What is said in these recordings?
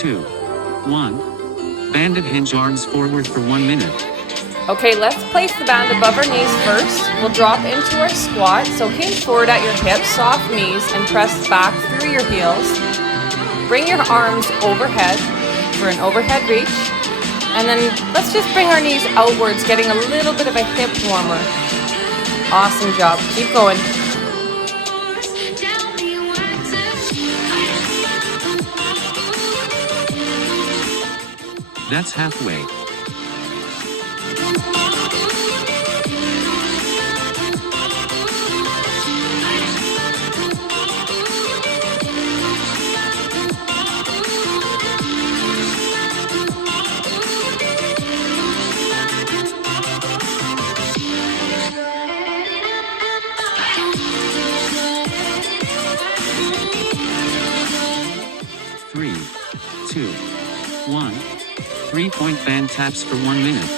2, 1. Banded hinge arms forward for 1 minute. Okay, let's place the band above our knees first. We'll drop into our squat. So hinge forward at your hips, soft knees, and press back through your heels. Bring your arms overhead for an overhead reach. And then let's just bring our knees outwards, getting a little bit of a hip warmer. Awesome job. Keep going. That's halfway. Three, two, one. 3-point band taps for 1 minute.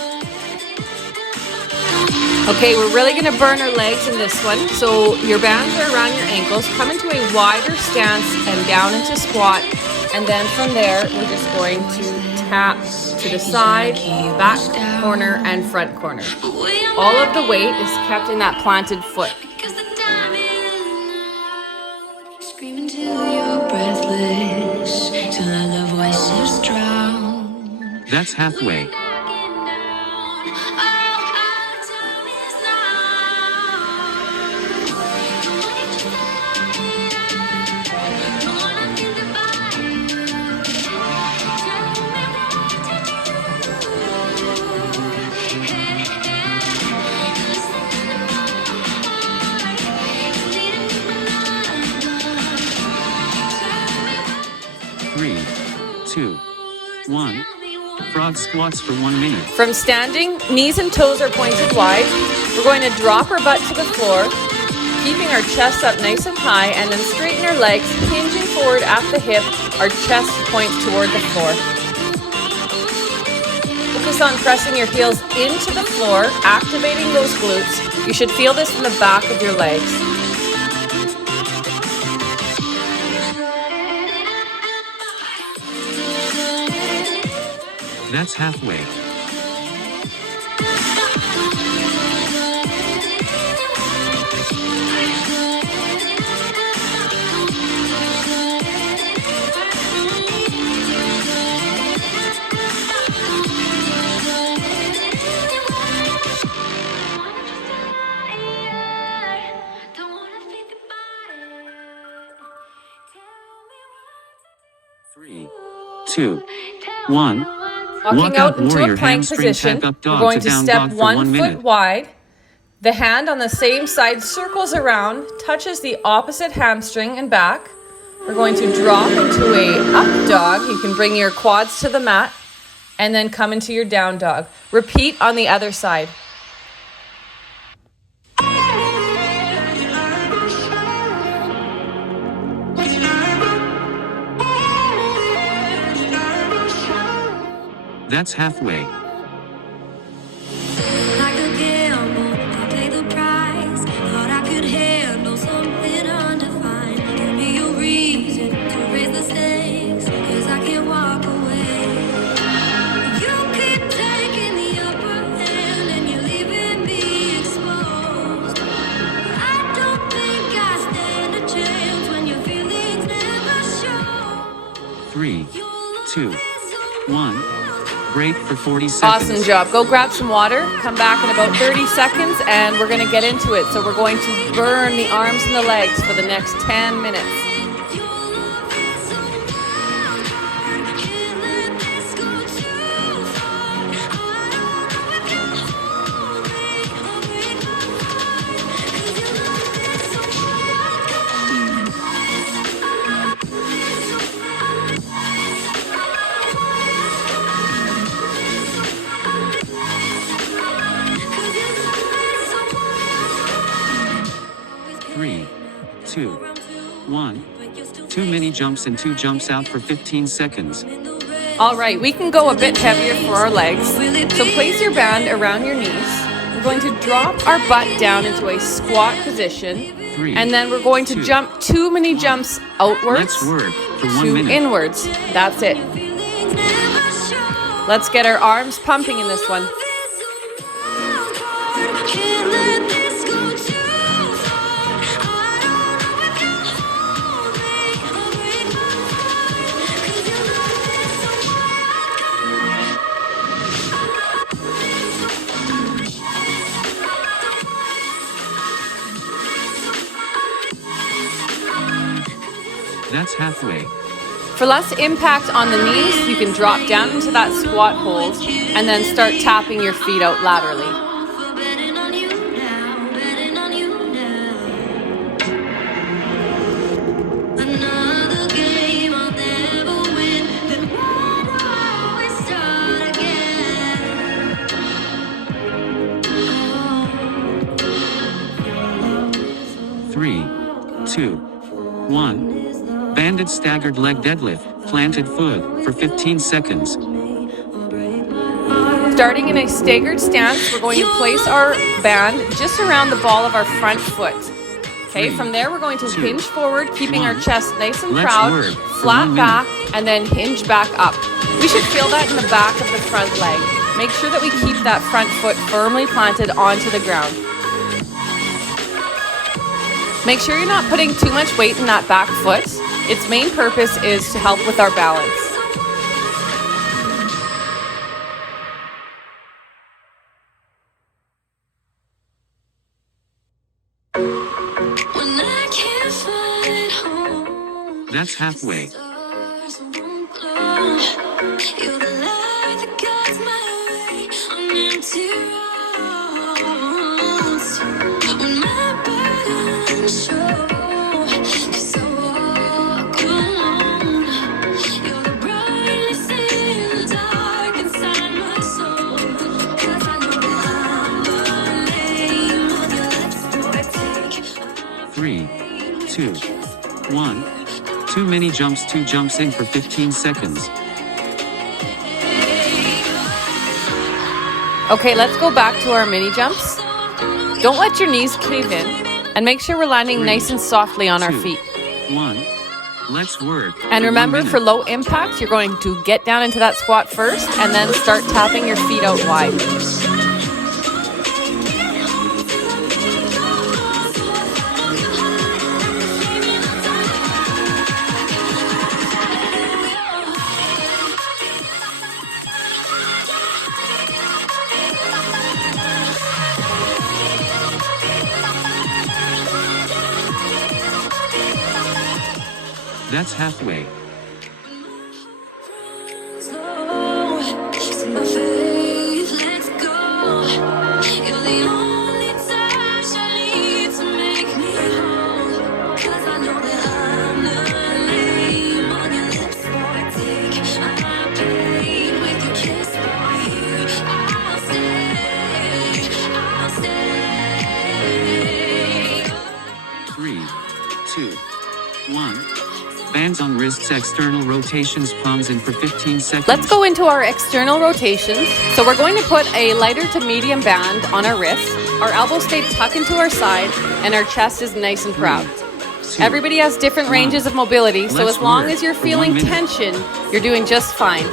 Okay, we're really going to burn our legs in this one. So your bands are around your ankles. Come into a wider stance and down into squat. And then from there, we're just going to tap to the side, back corner, and front corner. All of the weight is kept in that planted foot. Screaming till you're breathless, till other voices drown. That's halfway. Three, two, one. Frog squats for 1 minute. From standing, knees and toes are pointed wide. We're going to drop our butt to the floor, keeping our chest up nice and high, and then straighten our legs, hinging forward at the hip. Our chest points toward the floor. Focus on pressing your heels into the floor, activating those glutes. You should feel this in the back of your legs. That's halfway. Three, two, one. Walking out into a plank position, we're going to step 1 foot wide. The hand on the same side circles around, touches the opposite hamstring and back. We're going to drop into a up dog. You can bring your quads to the mat and then come into your down dog. Repeat on the other side. That's halfway. Like a gamble, I pay the price. Thought I could handle something undefined. Give me a reason to raise the stakes, 'cause I can't walk away. You keep taking the upper hand and you're leaving me exposed. I don't think I stand a chance when your feelings never show. 3, 2, 1. Break for 40 seconds. Awesome job. Go grab some water. Come back in about 30 seconds and we're going to get into it. So we're going to burn the arms and the legs for the next 10 minutes. Three, two, one. 2 mini jumps and 2 jumps out for 15 seconds. All right, we can go a bit heavier for our legs. So place your band around your knees. We're going to drop our butt down into a squat position. 3, And then we're going to 2, jump 2 mini jumps outwards Let's work for 1 to minute. inwards. That's it. Let's get our arms pumping in this one. That's halfway. For less impact on the knees, you can drop down into that squat hold and then start tapping your feet out laterally. Three, two, one. Banded staggered leg deadlift, planted foot, for 15 seconds. Starting in a staggered stance, we're going to place our band just around the ball of our front foot. Okay, from there we're going to hinge forward, keeping our chest nice and proud, flat back, and then hinge back up. We should feel that in the back of the front leg. Make sure that we keep that front foot firmly planted onto the ground. Make sure you're not putting too much weight in that back foot. Its main purpose is to help with our balance. That's halfway. Three, two, one. Too many jumps, 2 jumps in for 15 seconds. Okay, let's go back to our mini jumps. Don't let your knees cave in, and make sure we're landing nice and softly on our feet. 1. Let's work. And remember, for low impact, you're going to get down into that squat first, and then start tapping your feet out wide. That's halfway. Three, two, one. Bands on wrists, external rotations, palms in for 15 seconds. Let's go into our external rotations. So we're going to put a lighter to medium band on our wrists. Our elbows stay tucked into our side, and our chest is nice and proud. Everybody has different ranges of mobility, so as long as you're feeling tension, you're doing just fine.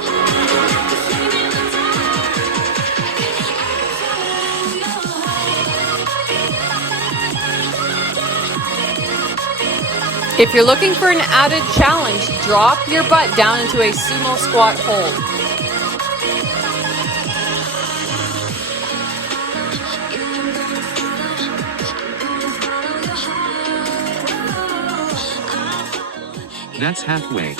If you're looking for an added challenge, drop your butt down into a sumo squat hold. That's halfway.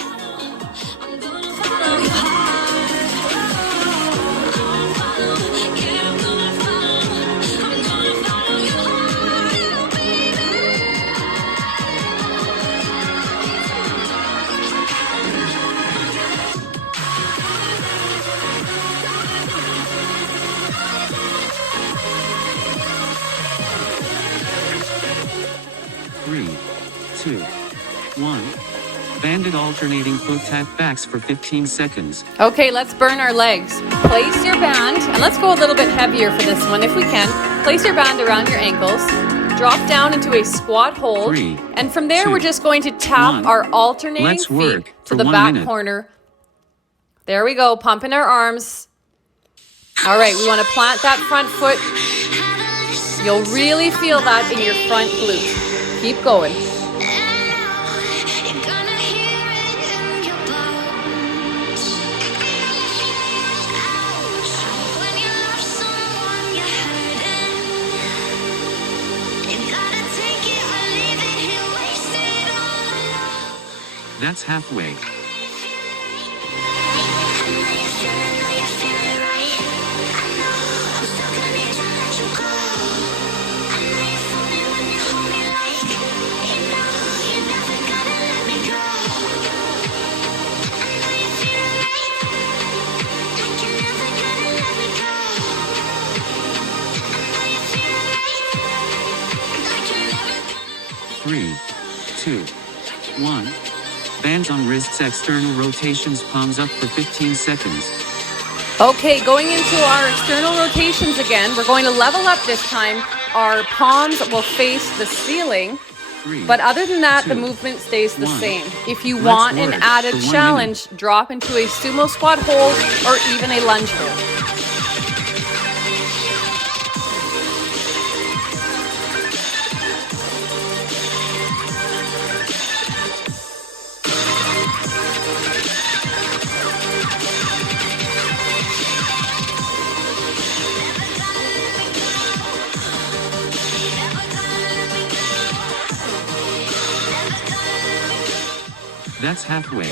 Three, two, one. Banded alternating foot tap backs for 15 seconds. Okay, let's burn our legs. Place your band, and let's go a little bit heavier for this one if we can. Place your band around your ankles. Drop down into a squat hold. And from there, we're just going to tap our alternating feet to the back corner. There we go, pumping our arms. All right, we want to plant that front foot. You'll really feel that in your front glute. Keep going. That's halfway. Three, two, one. Bands on wrists, external rotations, palms up for 15 seconds. Okay, going into our external rotations again. We're going to level up this time. Our palms will face the ceiling. But other than that, the movement stays the same. If you want an added challenge, drop into a sumo squat hold or even a lunge hold. That's halfway.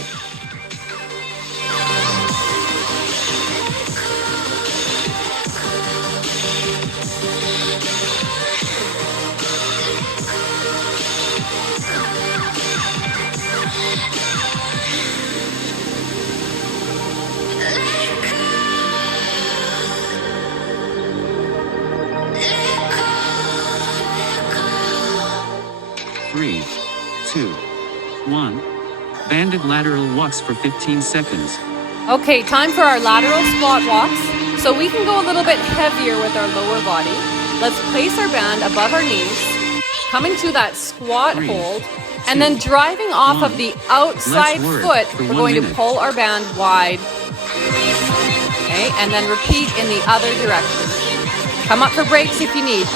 Three, two, one. Banded lateral walks for 15 seconds. Okay, time for our lateral squat walks. So we can go a little bit heavier with our lower body. Let's place our band above our knees, coming to that squat hold, and then driving off of the outside foot, we're going to pull our band wide. Okay, and then repeat in the other direction. Come up for breaks if you need.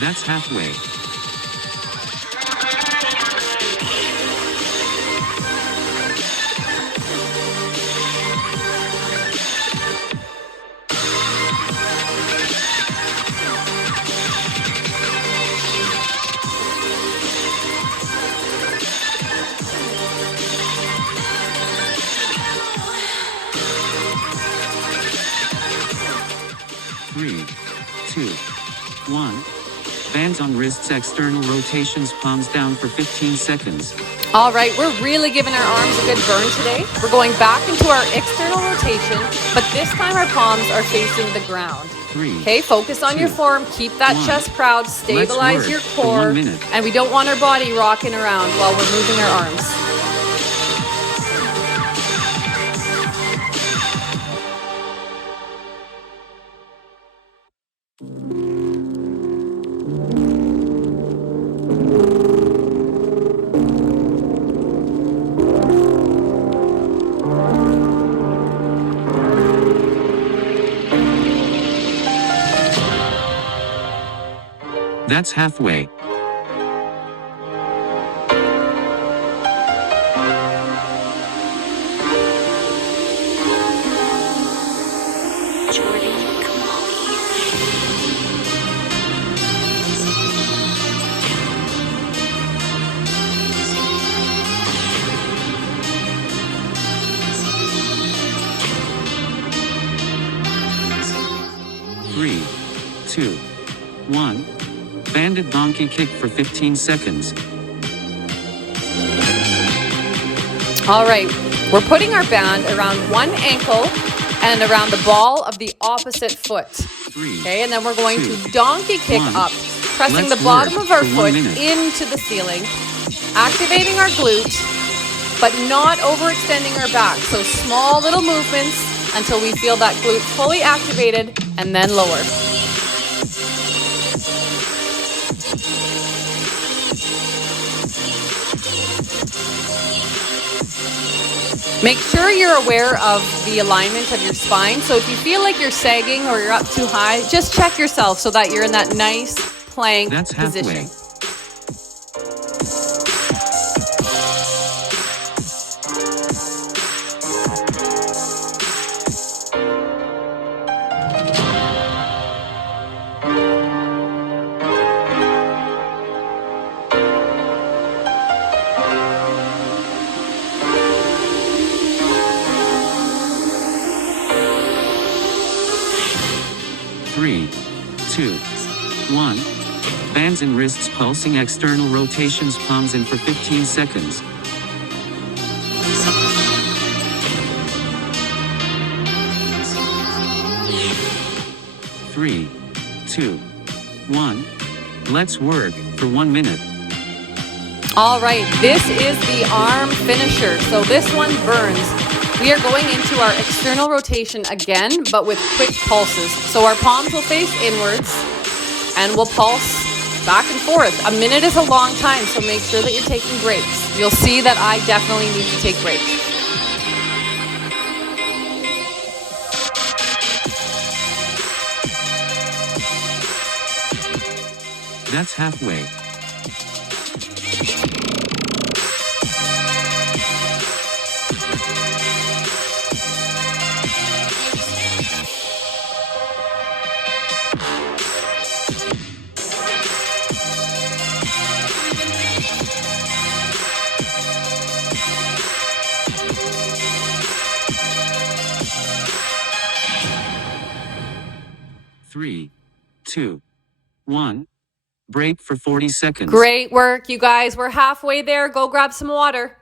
That's halfway. Three, two, one. Bands on wrists, external rotations, palms down for 15 seconds. All right, we're really giving our arms a good burn today. We're going back into our external rotation, but this time our palms are facing the ground. Okay, focus on your form, keep that chest proud, stabilize your core, and we don't want our body rocking around while we're moving our arms. That's halfway. Three, two, one. Banded donkey kick for 15 seconds. All right, we're putting our band around one ankle and around the ball of the opposite foot. Okay, and then we're going to donkey kick up, pressing the bottom of our foot into the ceiling. Activating our glute, but not overextending our back. So small little movements until we feel that glute fully activated, and then lower. Make sure you're aware of the alignment of your spine. So if you feel like you're sagging or you're up too high, just check yourself so that you're in that nice plank position. 3, 2, 1. Bands and wrists pulsing, external rotations, palms in for 15 seconds. Three, 2, 1. Let's work for 1 minute. All right, this is the arm finisher. So this one burns. We are going into our external rotation again, but with quick pulses. So our palms will face inwards and we'll pulse back and forth. A minute is a long time, so make sure that you're taking breaks. You'll see that I definitely need to take breaks. That's halfway. Three, 2, 1. Break for 40 seconds. Great work, you guys. We're halfway there. Go grab some water.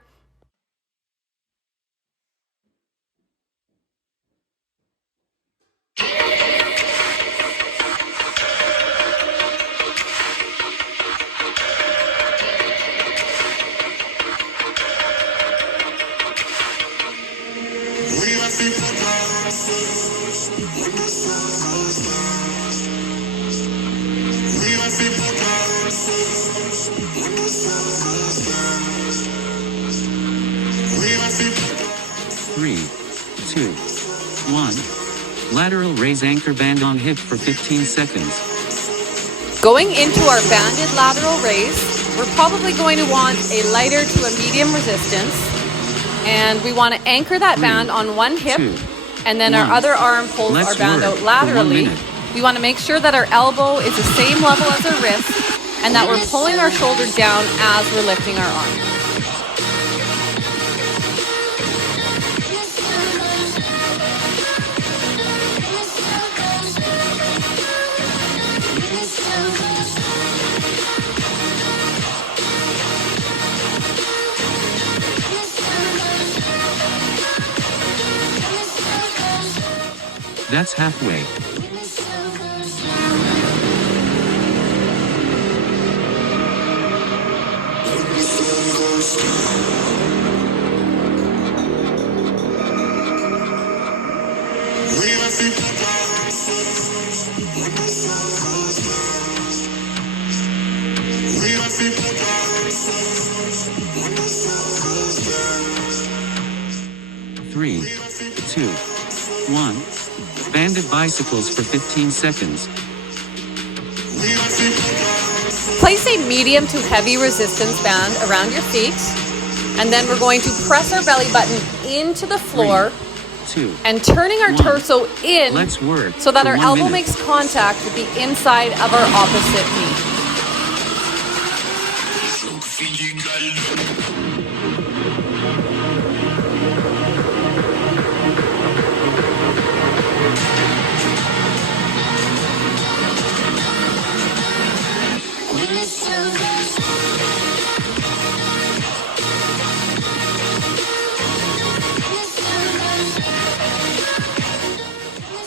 Three, 2, 1. Lateral raise, anchor band on hip for 15 seconds. Going into our banded lateral raise, we're probably going to want a lighter to a medium resistance. And we want to anchor that band on one hip, 2, and then 1. our other arm pulls Let's our band work out for 1 laterally. minute. We want to make sure that our elbow is the same level as our wrist, and that we're pulling our shoulder down as we're lifting our arm. That's halfway. Three, 2, 1. Banded bicycles for 15 seconds. Place a medium to heavy resistance band around your feet, and then we're going to press our belly button into the floor 2, and turning our 1. torso in Let's work so that for our 1 elbow minute. makes contact with the inside of our opposite knee.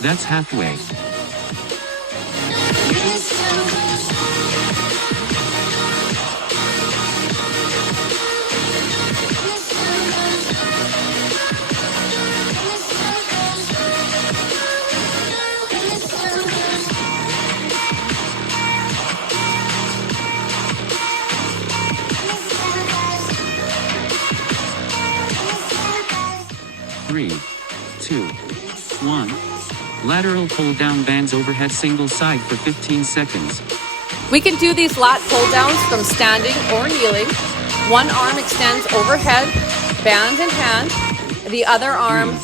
That's halfway. 2, 1. Lateral pull down bands overhead single side for 15 seconds. We can do these lat pull downs from standing or kneeling. One arm extends overhead, band in hand. The other arm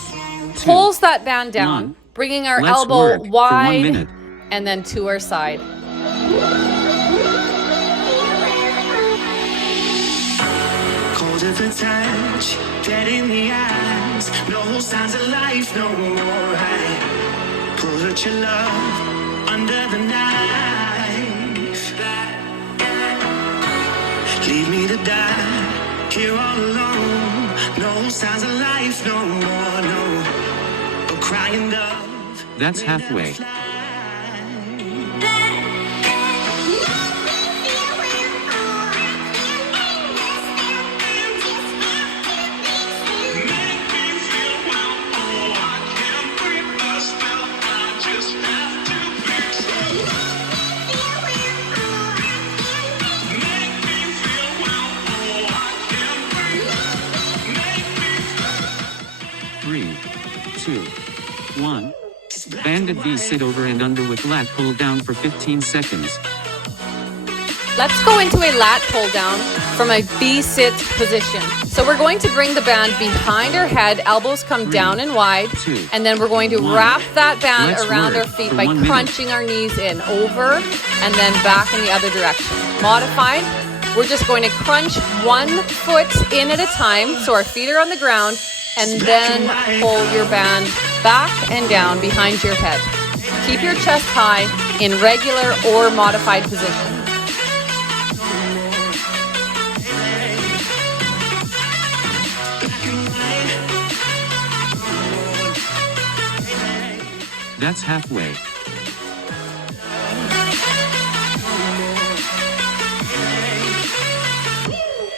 2, pulls that band down, 1. bringing our Let's elbow work for 1 wide minute. and then to our side. Cold at the touch, dead in the eyes. No signs of life no more. I put your love under the knife. Leave me to die here all alone. No signs of life no more. No, but crying love. That's halfway. Three, 2, 1. Banded V sit over and under with lat pull down for 15 seconds. Let's go into a lat pull down from a V-sit position. So we're going to bring the band behind our head, elbows come 3, down and wide, 2, and then we're going to 1. wrap that band Let's around work our feet for by 1 minute. crunching our knees in, over, and then back in the other direction. Modified, we're just going to crunch one foot in at a time, so our feet are on the ground, and then pull your band back and down behind your head. Keep your chest high in regular or modified position. That's halfway.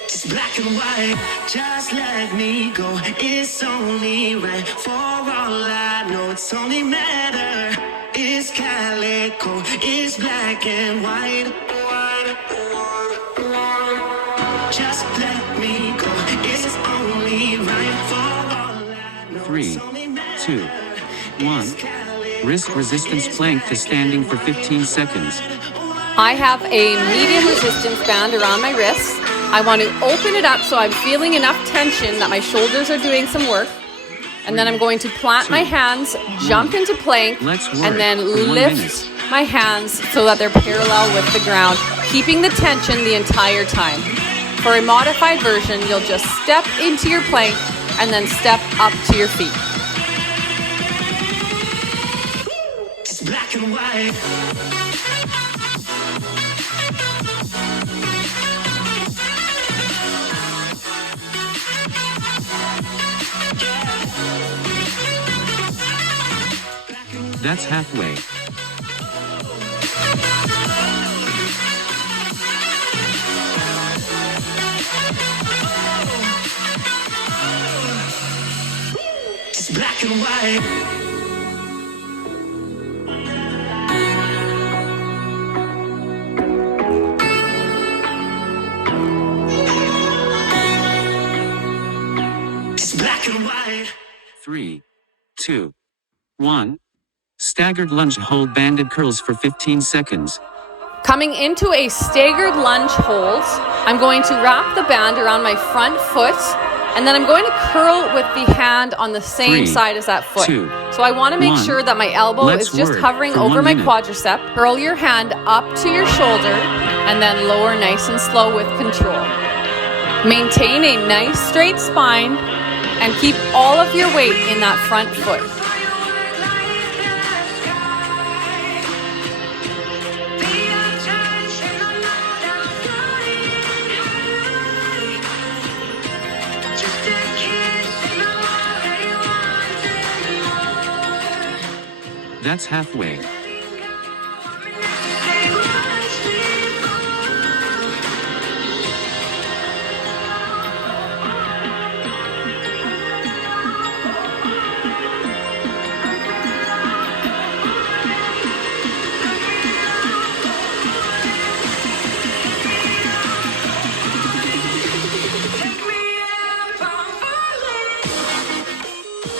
It's black and white, just let me go. It's only right for all I know. It's only matter. It's calico. It's black and white. Just let me go. It's only right for all I know. 3, 2, 1. Wrist resistance plank to standing for 15 seconds. I have a medium resistance band around my wrists. I want to open it up so I'm feeling enough tension that my shoulders are doing some work. And then I'm going to plant my hands, jump into plank, Let's work and then for 1 lift minute. my hands so that they're parallel with the ground, keeping the tension the entire time. For a modified version, you'll just step into your plank and then step up to your feet. It's black and white. That's halfway. It's black and white. It's black and white. 3, 2, 1. Staggered lunge, hold banded curls for 15 seconds. Coming into a staggered lunge hold, I'm going to wrap the band around my front foot, and then I'm going to curl with the hand on the same 3, side as that foot. 2, So I want to make 1. sure that my elbow Let's is just work hovering for over 1 my minute. quadricep. Curl your hand up to your shoulder, and then lower nice and slow with control. Maintain a nice straight spine, and keep all of your weight in that front foot. That's halfway.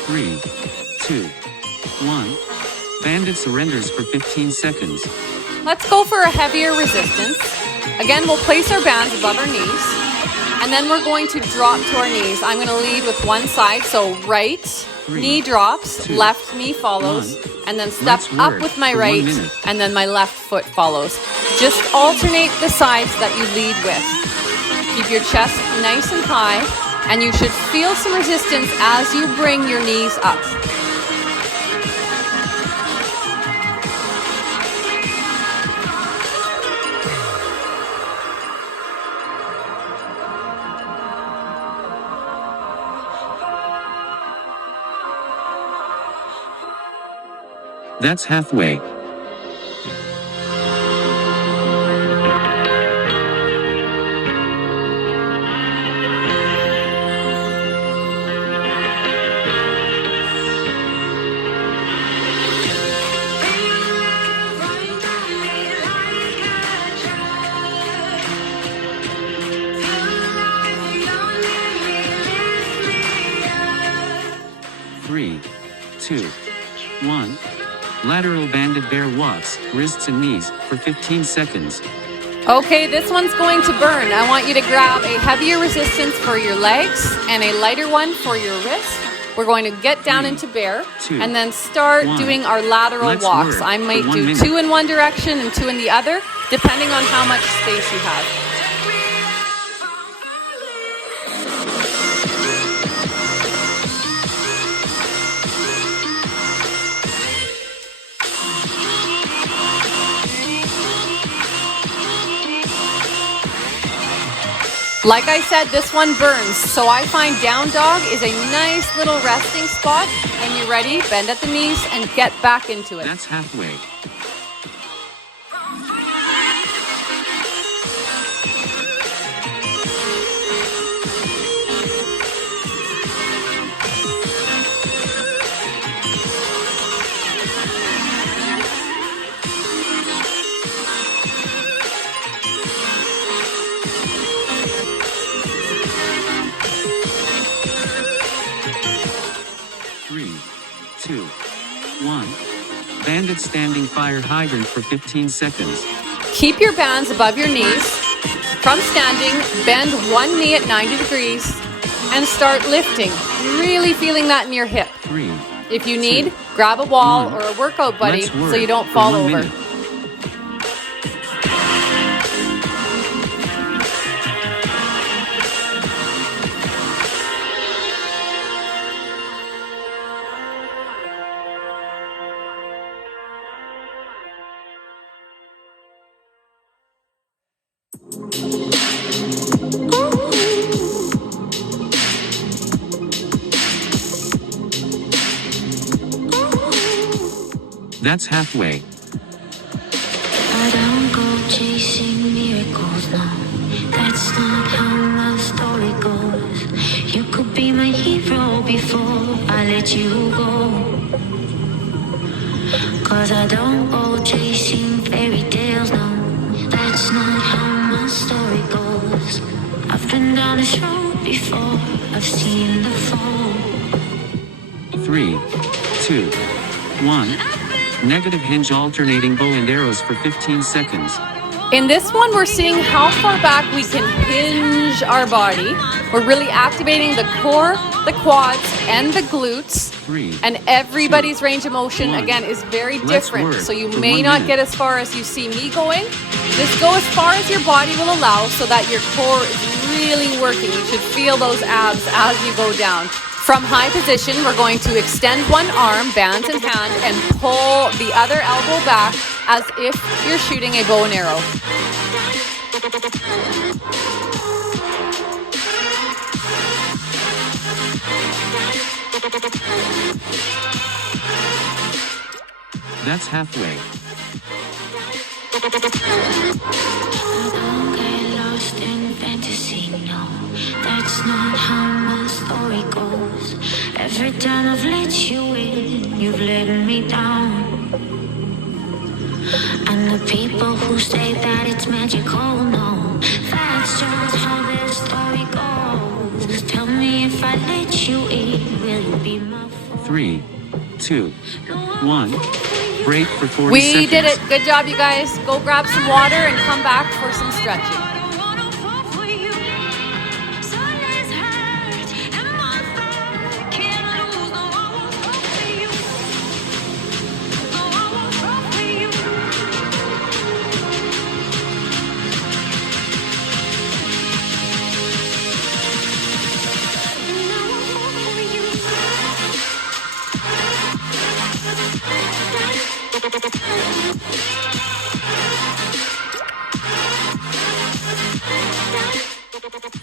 Three, 2, 1. Bandit surrenders for 15 seconds. Let's go for a heavier resistance. Again, we'll place our bands above our knees, and then we're going to drop to our knees. I'm going to lead with one side, so right knee drops, 2, left knee follows, 1. and then step Let's up work with my for 1 right, minute. and then my left foot follows. Just alternate the sides that you lead with. Keep your chest nice and high, and you should feel some resistance as you bring your knees up. That's halfway. Three, 2, 1. Lateral banded bear walks, wrists and knees, for 15 seconds. Okay, this one's going to burn. I want you to grab a heavier resistance for your legs and a lighter one for your wrist. We're going to get down 3, into bear 2, and then start 1. doing our lateral Let's walks. work I might for 1 do minute. 2 in one direction and 2 in the other, depending on how much space you have. Like I said, this one burns, so I find down dog is a nice little resting spot. When you're ready, bend at the knees and get back into it. That's halfway. Three, 2, 1. Bandit standing fire hydrant for 15 seconds. Keep your bands above your knees. From standing, bend one knee at 90 degrees and start lifting, really feeling that in your hip. 3. If you need, grab a wall 1. or a workout buddy Let's so work you don't for fall 1 over. minute. That's halfway. I don't go chasing miracles, no. That's not how my story goes. You could be my hero before I let you go. 'Cause I don't go chasing fairy tales, no. That's not how my story goes. I've been down this road before, I've seen the fall. 3, 2, 1. Negative hinge alternating bow and arrows for 15 seconds. In this one, we're seeing how far back we can hinge our body. We're really activating the core, the quads, and the glutes. 3, And everybody's 2, range of motion, 1. again, is very Let's different. work So you for may 1 not minute. get as far as you see me going. Just go as far as your body will allow so that your core is really working. You should feel those abs as you go down. From high position, we're going to extend one arm, bands in hand, and pull the other elbow back as if you're shooting a bow and arrow. That's halfway. Don't get lost in fantasy, no. That's not how my story goes. Every time I've let you in, you've let me down. And the people who say that it's magical, no. That's just how their story goes. Tell me if I let you in, will you be my fool? 3, 2, 1. Break for 40 We seconds. did it. Good job, you guys. Go grab some water and come back for some stretching.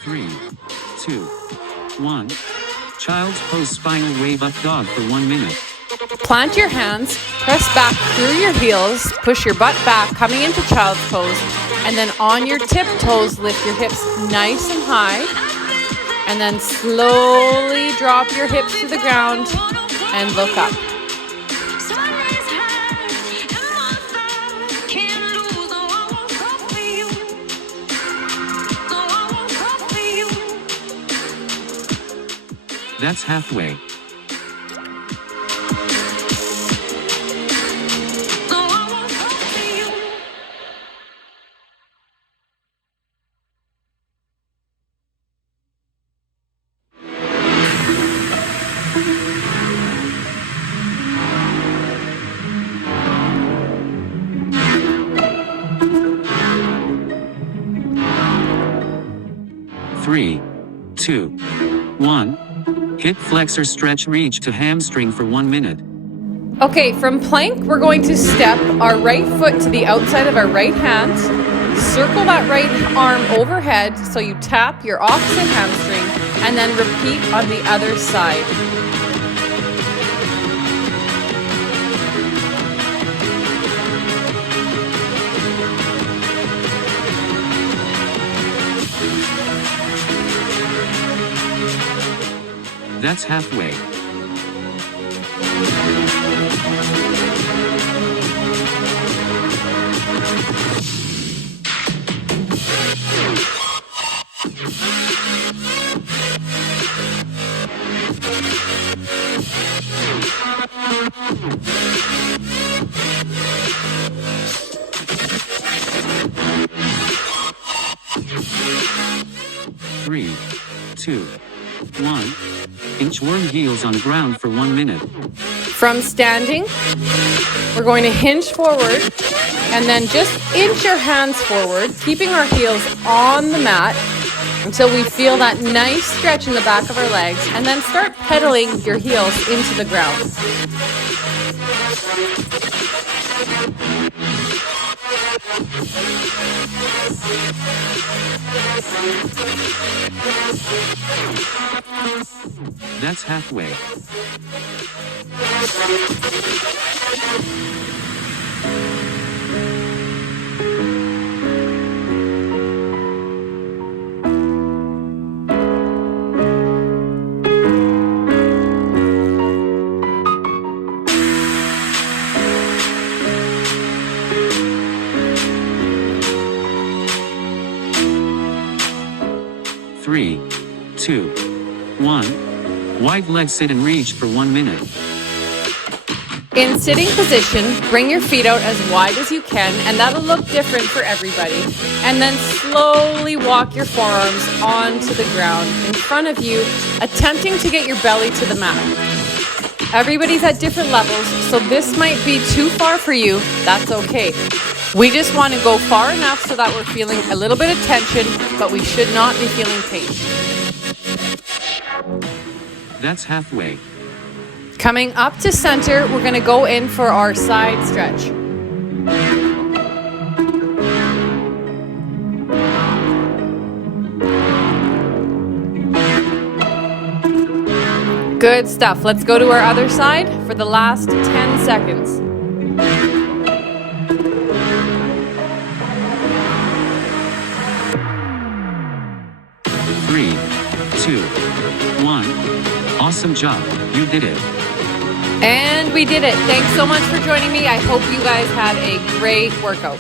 Three, two, one. Child's pose spinal wave up dog for 1 minute. Plant your hands, press back through your heels, push your butt back, coming into child's pose, and then on your tiptoes, lift your hips nice and high, and then slowly drop your hips to the ground and look up. That's halfway. Three, two, one. Hip flexor stretch reach to hamstring for 1 minute. Okay, from plank, we're going to step our right foot to the outside of our right hand, circle that right arm overhead so you tap your opposite hamstring, and then repeat on the other side. That's halfway. Three, two, one. Inchworm heels on ground for 1 minute. From standing, we're going to hinge forward and then just inch your hands forward, keeping our heels on the mat until we feel that nice stretch in the back of our legs, and then start pedaling your heels into the ground. That's halfway. Three, two, one. Wide leg sit and reach for 1 minute. In sitting position, bring your feet out as wide as you can, and that'll look different for everybody. And then slowly walk your forearms onto the ground in front of you, attempting to get your belly to the mat. Everybody's at different levels, so this might be too far for you. That's okay. We just want to go far enough so that we're feeling a little bit of tension, but we should not be feeling pain. That's halfway. Coming up to center, we're going to go in for our side stretch. Good stuff. Let's go to our other side for the last 10 seconds. Three, two, one. Awesome job. You did it. And we did it. Thanks so much for joining me. I hope you guys had a great workout.